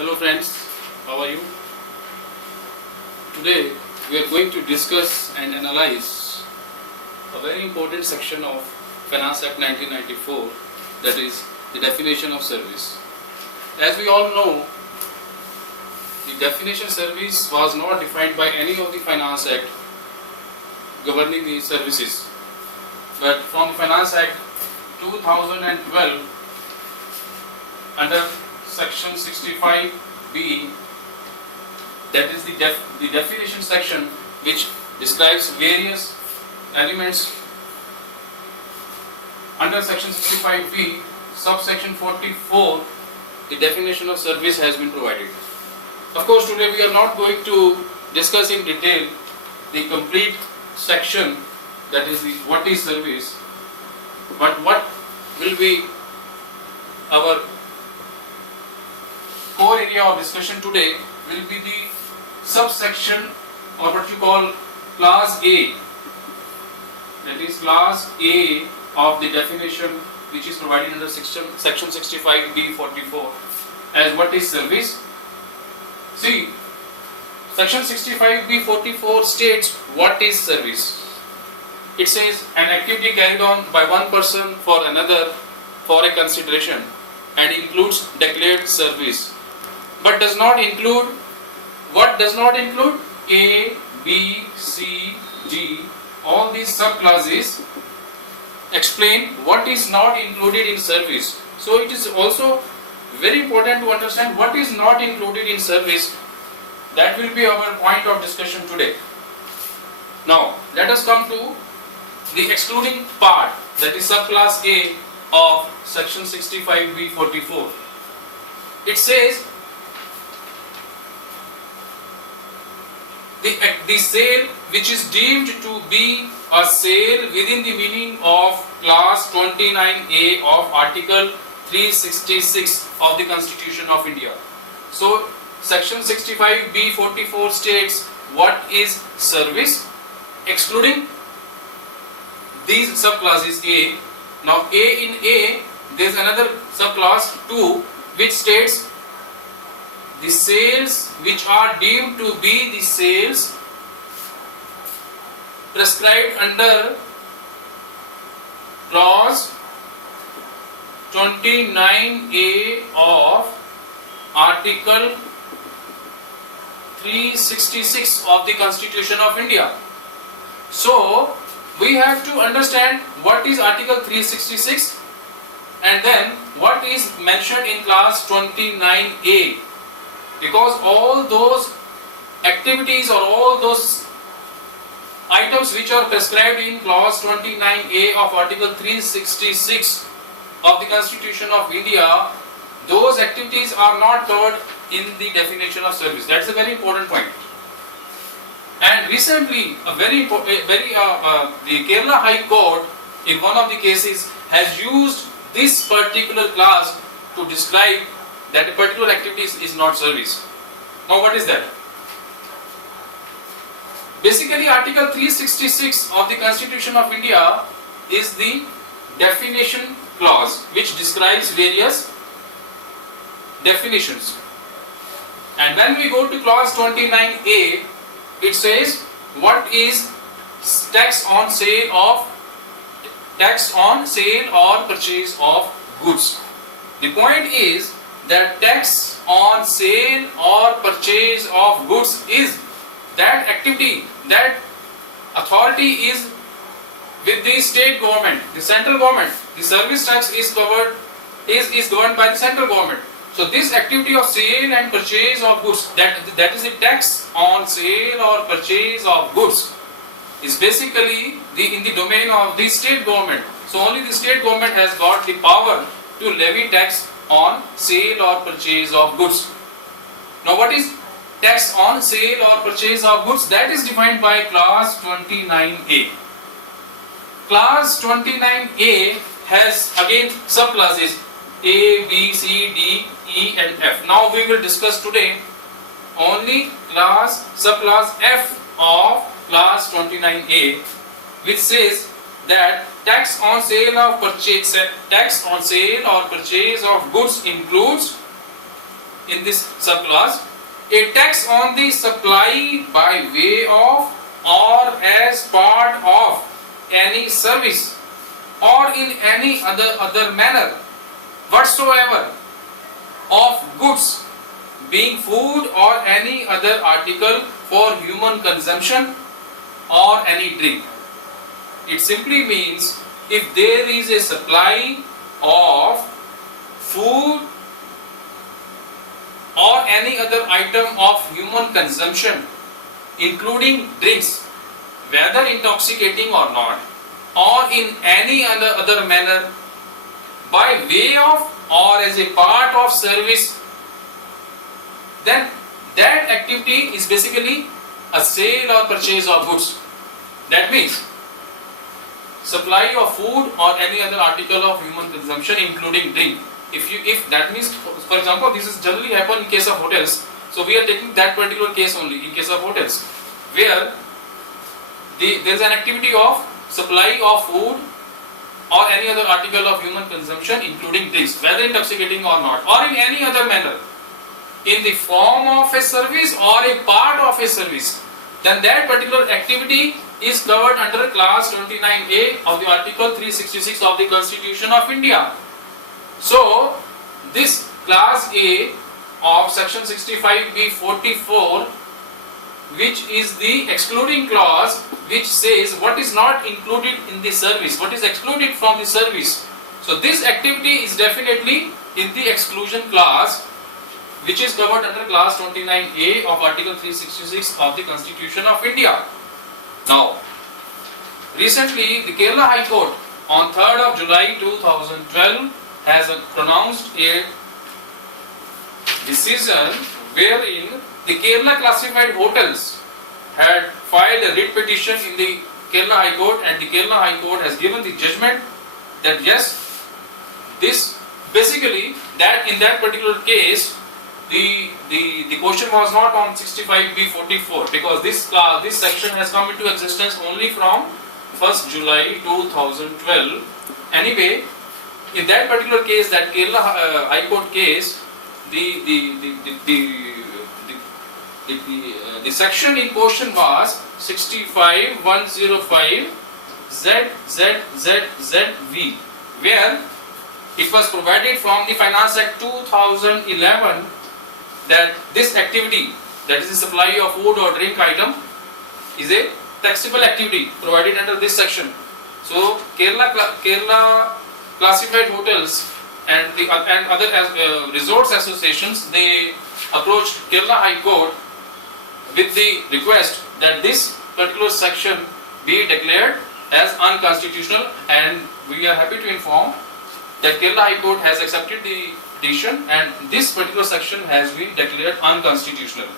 Hello friends, how are you? Today we are going to discuss and analyze a very important section of Finance Act 1994, that is the definition of service. As we all know, the definition service was not defined by any of the Finance Act governing the services, but from the Finance Act 2012 under section 65B, that is the definition section, which describes various elements. Under section 65B, subsection 44, the definition of service has been provided. Of course, today we are not going to discuss in detail the complete section, that is what is service, but what will be our core area of discussion today will be the subsection, or what you call class A, that is class A of the definition which is provided under section 65B44 as what is service. See, section 65B44 states what is service. It says an activity carried on by one person for another for a consideration and includes declared service, but does not include, what does not include? A, B, C, D, all these subclasses explain what is not included in service. So it is also very important to understand what is not included in service. That will be our point of discussion today. Now let us come to the excluding part, that is subclass A of section 65B44. It says the sale which is deemed to be a sale within the meaning of class 29A of article 366 of the Constitution of India. So section 65B44 states what is service, excluding these subclasses A. Now A in A, there is another subclass 2 which states the sales which are deemed to be the sales prescribed under clause 29A of article 366 of the Constitution of India. So we have to understand what is article 366 and then what is mentioned in clause 29A, because all those activities or all those items which are prescribed in clause 29A of article 366 of the Constitution of India, those activities are not covered in the definition of service. That's a very important point. And recently, the Kerala High Court in one of the cases has used this particular clause to describe that a particular activity is not service. Now what is that? Basically, article 366 of the Constitution of India is the definition clause which describes various definitions. And when we go to clause 29A, it says what is tax on sale or purchase of goods. The point is that tax on sale or purchase of goods is that activity, that authority is with the state government, the central government. The service tax is covered, is governed by the central government. So this activity of sale and purchase of goods, that is the tax on sale or purchase of goods, is basically in the domain of the state government. So only the state government has got the power to levy tax on sale or purchase of goods. Now what is tax on sale or purchase of goods? That is defined by clause 29A. Clause 29A has again subclasses A, B, C, D, E and F. Now we will discuss today only subclass F of clause 29A, which says that tax on sale or purchase of goods includes in this subclass, a tax on the supply by way of or as part of any service or in any other manner whatsoever of goods, being food or any other article for human consumption or any drink. It simply means if there is a supply of food or any other item of human consumption, including drinks, whether intoxicating or not, or in any other manner, by way of or as a part of service, then that activity is basically a sale or purchase of goods. That means supply of food or any other article of human consumption, including drink. If that means, for example, this is generally happen in case of hotels. So we are taking that particular case only in case of hotels, where there is an activity of supply of food or any other article of human consumption, including drinks, whether intoxicating or not, or in any other manner, in the form of a service or a part of a service, then that particular activity is covered under class 29A of the article 366 of the Constitution of India. So this class A of section 65B 44, which is the excluding clause, which says what is not included in the service, what is excluded from the service. So this activity is definitely in the exclusion clause, which is covered under class 29A of article 366 of the Constitution of India. Now, recently the Kerala High Court on 3rd of July 2012 has pronounced a decision wherein the Kerala classified hotels had filed a writ petition in the Kerala High Court, and the Kerala High Court has given the judgment that yes, this basically that in that particular case the question was not on 65B44, because this section has come into existence only from 1st July 2012. Anyway, in that particular case, that Kerala High Court case, the section in question was 65105 ZZZZV, where it was provided from the Finance Act 2011 that this activity, that is the supply of food or drink item, is a taxable activity provided under this section. So Kerala classified hotels and other resorts associations, they approached Kerala High Court with the request that this particular section be declared as unconstitutional, and we are happy to inform that Kerala High Court has accepted the decision and this particular section has been declared unconstitutional.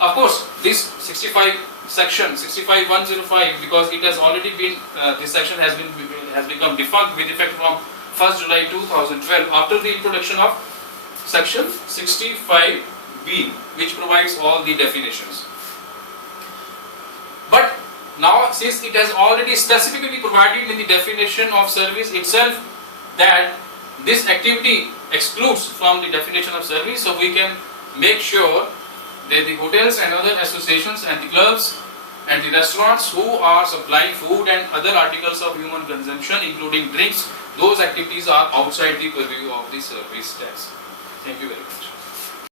Of course, this 65105, because it has already been, this section has become defunct with effect from 1st July 2012 after the introduction of section 65B, which provides all the definitions. But now, since it has already specifically provided in the definition of service itself that this activity excludes from the definition of service, so we can make sure that the hotels and other associations and the clubs and the restaurants who are supplying food and other articles of human consumption, including drinks, those activities are outside the purview of the service tax. Thank you very much.